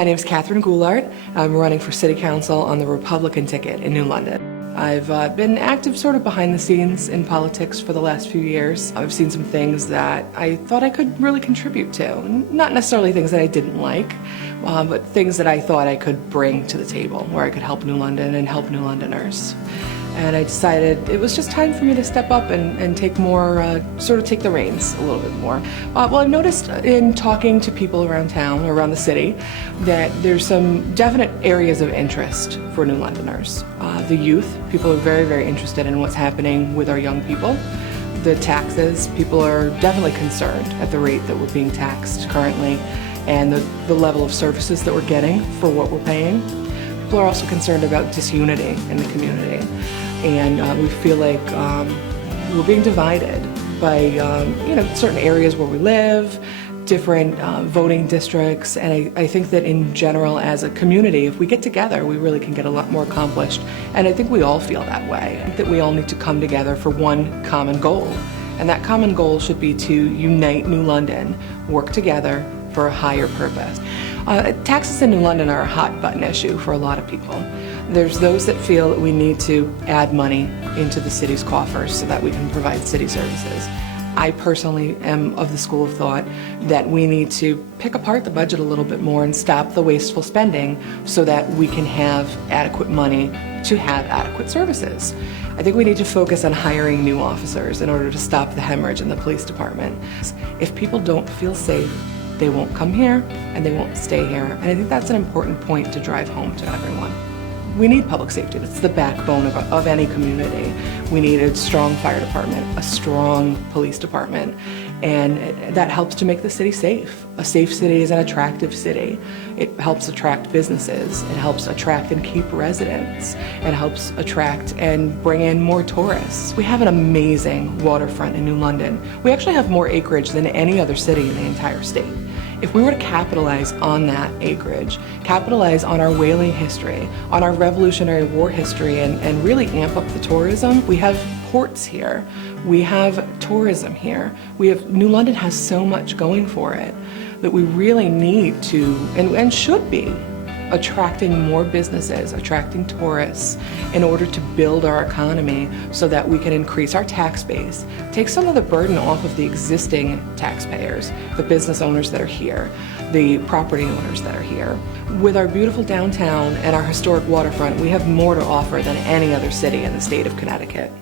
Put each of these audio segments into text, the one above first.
My name is Katherine Goulart. I'm running for City Council on the Republican ticket in New London. I've been active sort of behind the scenes in politics for the last few years. I've seen some things that I thought I could really contribute to. Not necessarily things that I didn't like, but things that I thought I could bring to the table, where I could help New London and help New Londoners. And I decided it was just time for me to step up and take more, sort of take the reins a little bit more. Well, I've noticed in talking to people around town, or around the city, that there's some definite areas of interest for New Londoners. The youth, people are very, very interested in what's happening with our young people. The taxes, people are definitely concerned at the rate that we're being taxed currently and the level of services that we're getting for what we're paying. People are also concerned about disunity in the community, and we feel like we're being divided by certain areas where we live, different voting districts, and I think that in general as a community, if we get together, we really can get a lot more accomplished, and I think we all feel that way. I think that we all need to come together for one common goal, and that common goal should be to unite New London, work together for a higher purpose. Taxes in New London are a hot button issue for a lot of people. There's those that feel that we need to add money into the city's coffers so that we can provide city services. I personally am of the school of thought that we need to pick apart the budget a little bit more and stop the wasteful spending so that we can have adequate money to have adequate services. I think we need to focus on hiring new officers in order to stop the hemorrhage in the police department. If people don't feel safe, they won't come here and they won't stay here. And I think that's an important point to drive home to everyone. We need public safety. That's the backbone of any community. We need a strong fire department, a strong police department, and that helps to make the city safe. A safe city is an attractive city. It helps attract businesses. It helps attract and keep residents. It helps attract and bring in more tourists. We have an amazing waterfront in New London. We actually have more acreage than any other city in the entire state. If we were to capitalize on that acreage, capitalize on our whaling history, on our Revolutionary War history, and really amp up the tourism, we have ports here, we have tourism here, New London has so much going for it that we really need to, and should be, attracting more businesses, attracting tourists in order to build our economy so that we can increase our tax base, take some of the burden off of the existing taxpayers, the business owners that are here, the property owners that are here. With our beautiful downtown and our historic waterfront, we have more to offer than any other city in the state of Connecticut.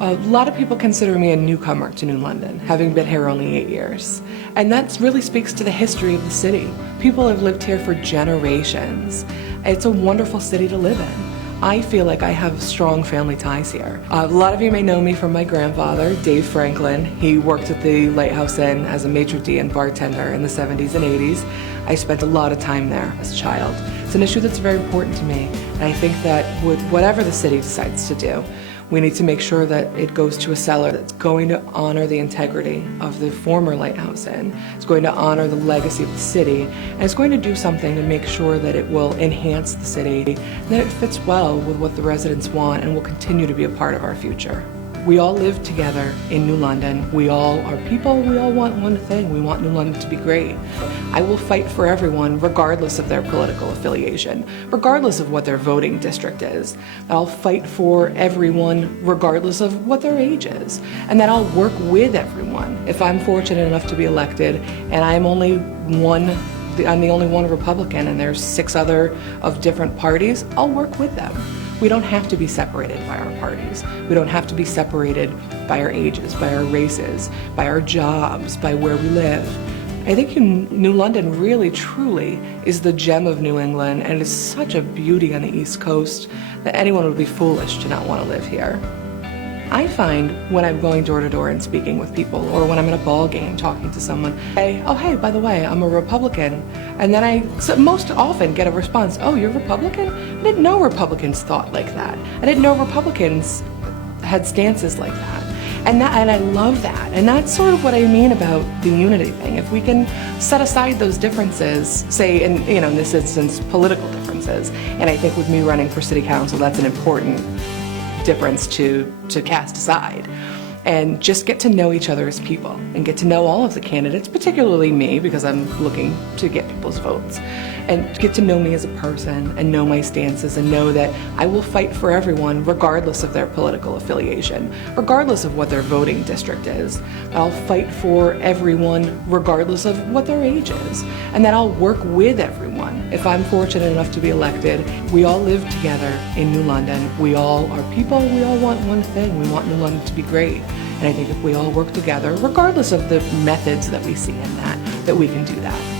A lot of people consider me a newcomer to New London, having been here only 8 years. And that really speaks to the history of the city. People have lived here for generations. It's a wonderful city to live in. I feel like I have strong family ties here. A lot of you may know me from my grandfather, Dave Franklin. He worked at the Lighthouse Inn as a maitre d' and bartender in the 70s and 80s. I spent a lot of time there as a child. It's an issue that's very important to me, and I think that with whatever the city decides to do, we need to make sure that it goes to a cellar that's going to honor the integrity of the former Lighthouse Inn. It's going to honor the legacy of the city, and it's going to do something to make sure that it will enhance the city, and that it fits well with what the residents want and will continue to be a part of our future. We all live together in New London. We all are people. We all want one thing. We want New London to be great. I will fight for everyone regardless of their political affiliation, regardless of what their voting district is. I'll fight for everyone regardless of what their age is, and that I'll work with everyone. If I'm fortunate enough to be elected and I'm the only one Republican and there's 6 other of different parties, I'll work with them. We don't have to be separated by our parties. We don't have to be separated by our ages, by our races, by our jobs, by where we live. I think New London really, truly is the gem of New England, and it is such a beauty on the East Coast that anyone would be foolish to not want to live here. I find when I'm going door to door and speaking with people, or when I'm in a ball game talking to someone, say, oh hey, by the way, I'm a Republican. And then I most often get a response, oh, you're Republican? I didn't know Republicans thought like that. I didn't know Republicans had stances like that. And I love that. And that's sort of what I mean about the unity thing. If we can set aside those differences, say in this instance, political differences, and I think with me running for city council, that's an important difference to cast aside, and just get to know each other as people and get to know all of the candidates, particularly me because I'm looking to get people's votes, and get to know me as a person and know my stances and know that I will fight for everyone regardless of their political affiliation, regardless of what their voting district is. I'll fight for everyone regardless of what their age is, and that I'll work with everyone. If I'm fortunate enough to be elected, we all live together in New London. We all are people. We all want one thing. We want New London to be great. And I think if we all work together, regardless of the methods that we see in that we can do that.